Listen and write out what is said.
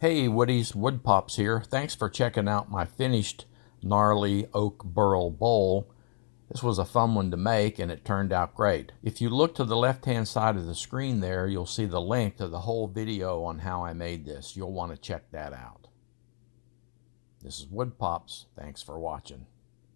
Hey, Woody's Wood Pops here. Thanks for checking out my finished Gnarly Oak Burl bowl. This was a fun one to make and it turned out great. If you look to the left hand side of the screen there, you'll see the link to the whole video on how I made this. You'll want to check that out. This is Wood Pops. Thanks for watching.